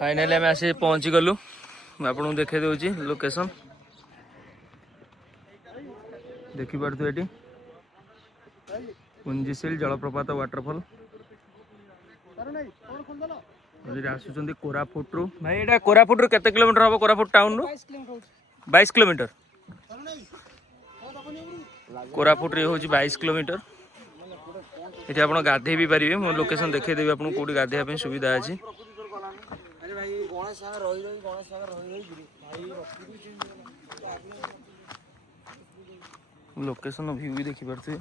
Finally आम आसी पहुँची गलु आपको देखे दूसरी लोकेशन देखिपे ये कुंजीशिल जलप्रपात वाटरफॉल आसुँच कोरापुट रु भाई यहाँ कोरापुट रु केते किलोमीटर हम कोरापुट टाउन रु 22 किलोमीटर कोरापुट रे होची 22 किलोमीटर ये आप गाधे भी पारे मो लोकेशन देखेदेवी आपको कौटी गाधे सुविधा अच्छी लोकेशन व्यू भी देखी पारे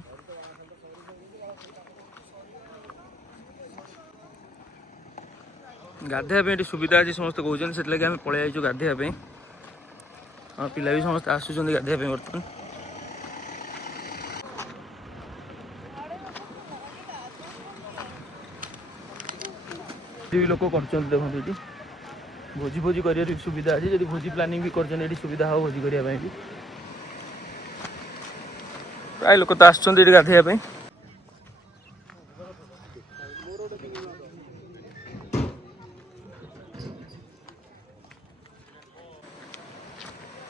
गाधे सुविधा अच्छी समस्त कहते से लगे पलि आईचु गाधे पिला भी समस्त आसुँच गाधे बर्तमान भी लोक कर देखते भोजी भोजी कर सुविधा अच्छी जब भोजी प्लानिंग भी कर सुविधा हो भोजी करने भी प्राय लोक तो आसुँच गाधे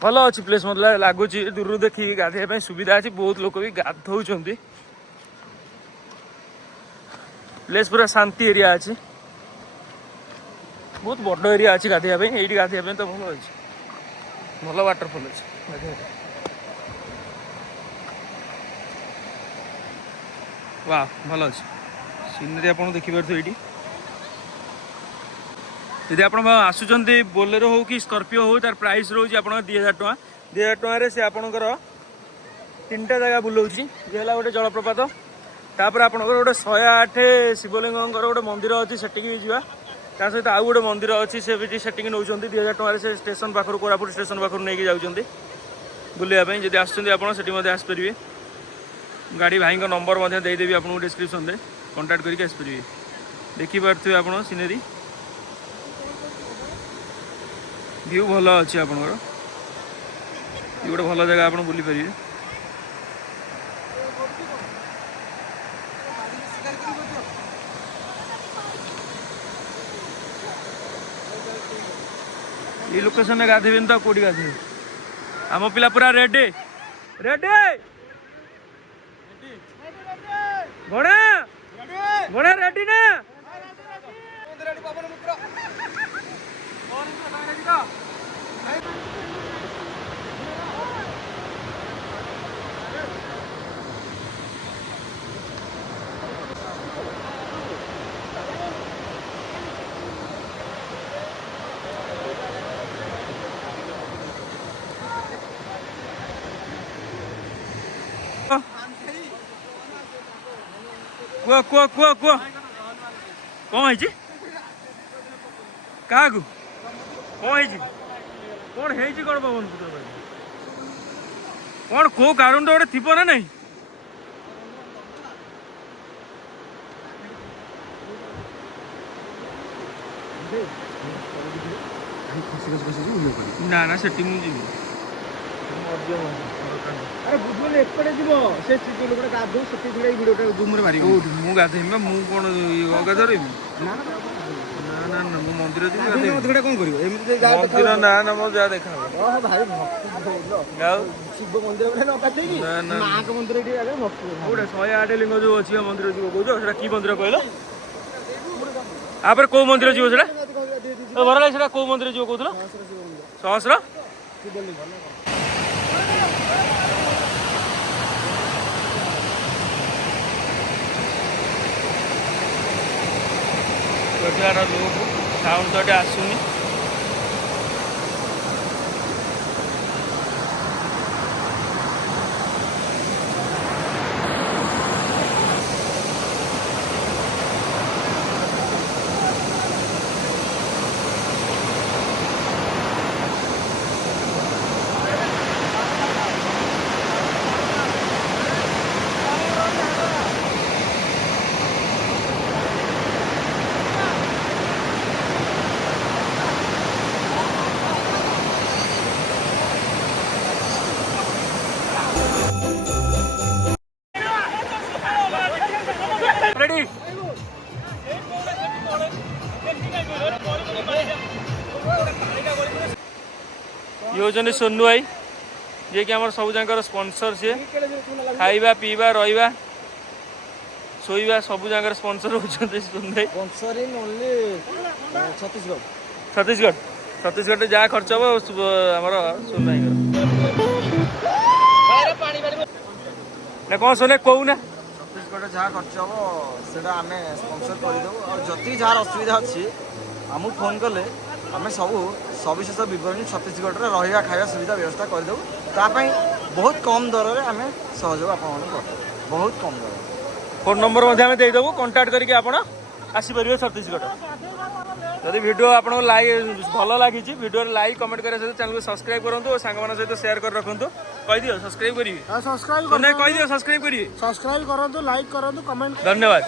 भल अच्छी प्लेस मतलब लगुच दूर देखिए गाधे सुविधा अच्छी बहुत लोग भी गाधौ प्लेस पूरा शांति एरिया अच्छी बहुत बड़ एरिया अच्छी गाधे ये गाधे तो भल अच्छे भल वाटरफॉल अच्छे वाह भल अच्छे सीनरी आप देखिपे ये यदि आप आसुँच बोलेरो हो कि स्कॉर्पियो हो तार प्राइस रोज आप 2000 टका 2000 टकर से आपंकर 3टा जगह बुलाऊँगी ये गोटे जलप्रपात तापर आप गोटे 108 शिवलिंग गोटे मंदिर अच्छी सेटिक जा सहित आउ गोटे मंदिर अच्छी से सेटिंग नौ 2000 टकर से स्टेशन पाखर कोरापुट स्टेशन पाखर नहीं जाऊँगी बुलायापी जब आसपारे गाड़ी भाई नंबर देदेवी आपको डिस्क्रिप्शन में कंटाक्ट करके आसपारे देखिपे आप सीनेरी व्यू भल अच्छी आपंकर ये गोटे भल जगह आप बुली पारे ये लोकेशन में गाधे तो कौटी गाधे आम पिला पूरा रेडी रेडी घोड़ा घोड़ा रेडी ना कुआ कुआ कुआ कुआ कौन है क्या कौन है कौन है कौन पवन पुत्र भाई कौन को कारण तो गोटे थी ना नहीं ना ना सेठी मुझे अरे बुझल एपटे जीव से लोकटा गाधो से भिडियोटा जूम रे मारी मु गाधेमी मु कोन अगाधर ना ना ना मु मंदिर जी गाधेमी मंदिरटा कोन करियो एमिति जा मंदिर ना ना मो जा देखा ओ भाई भक्ति जाओ शिव मंदिर रे न गाधेमी मां के मंदिर रे आगे भक्ति ओडा 108 लिंग जो अछि मंदिर जीव कहजो सेटा की मंदिर कहलो आपर को मंदिर जीव सेटा ओ भरला सेटा को मंदिर जीव कहतलो सहस्र शिवलिंग लोग साउंड तो आसुनी रेडी ये होचनी सोनू भाई जे कि हमर सब जाकर स्पॉन्सर से खाइबा पीबा रहिबा शोइबा सब जाकर स्पॉन्सर होचनी सोनू भाई sponsor in only Chhattisgarh Chhattisgarh जहाँ खर्च हम आमर सोनू भाई ना कौन सोने कहू ना छत्तीसगढ़ जहाँ खर्च हम सेटा आम स्पॉन्सर करदेबू और जति जार असुविधा अच्छी आमको फोन कले आम सब सविशेष विवरणी छत्तीसगढ़ रहा खाଇବା सुविधा व्यवस्था करदेबू तापाई बहुत कम दर में आम सहयोग आप बहुत कम दर फोन नंबर देदेबू कंटाक्ट करके आप आसीपर छत्तीसगढ़ जदि वीडियो आपको लाइक भल लगी वीडियो लाइक कमेंट करने सहित चैनल को सब्सक्राइब करूँ और सांग सहित शेयर कर रखु कहीदि सब्सक्राइब करेंगे सब्सक्राइब कहीदि सब्सक्राइब करेंगे सब्सक्राइब करूँ लाइक करूँ कमेंट धन्यवाद।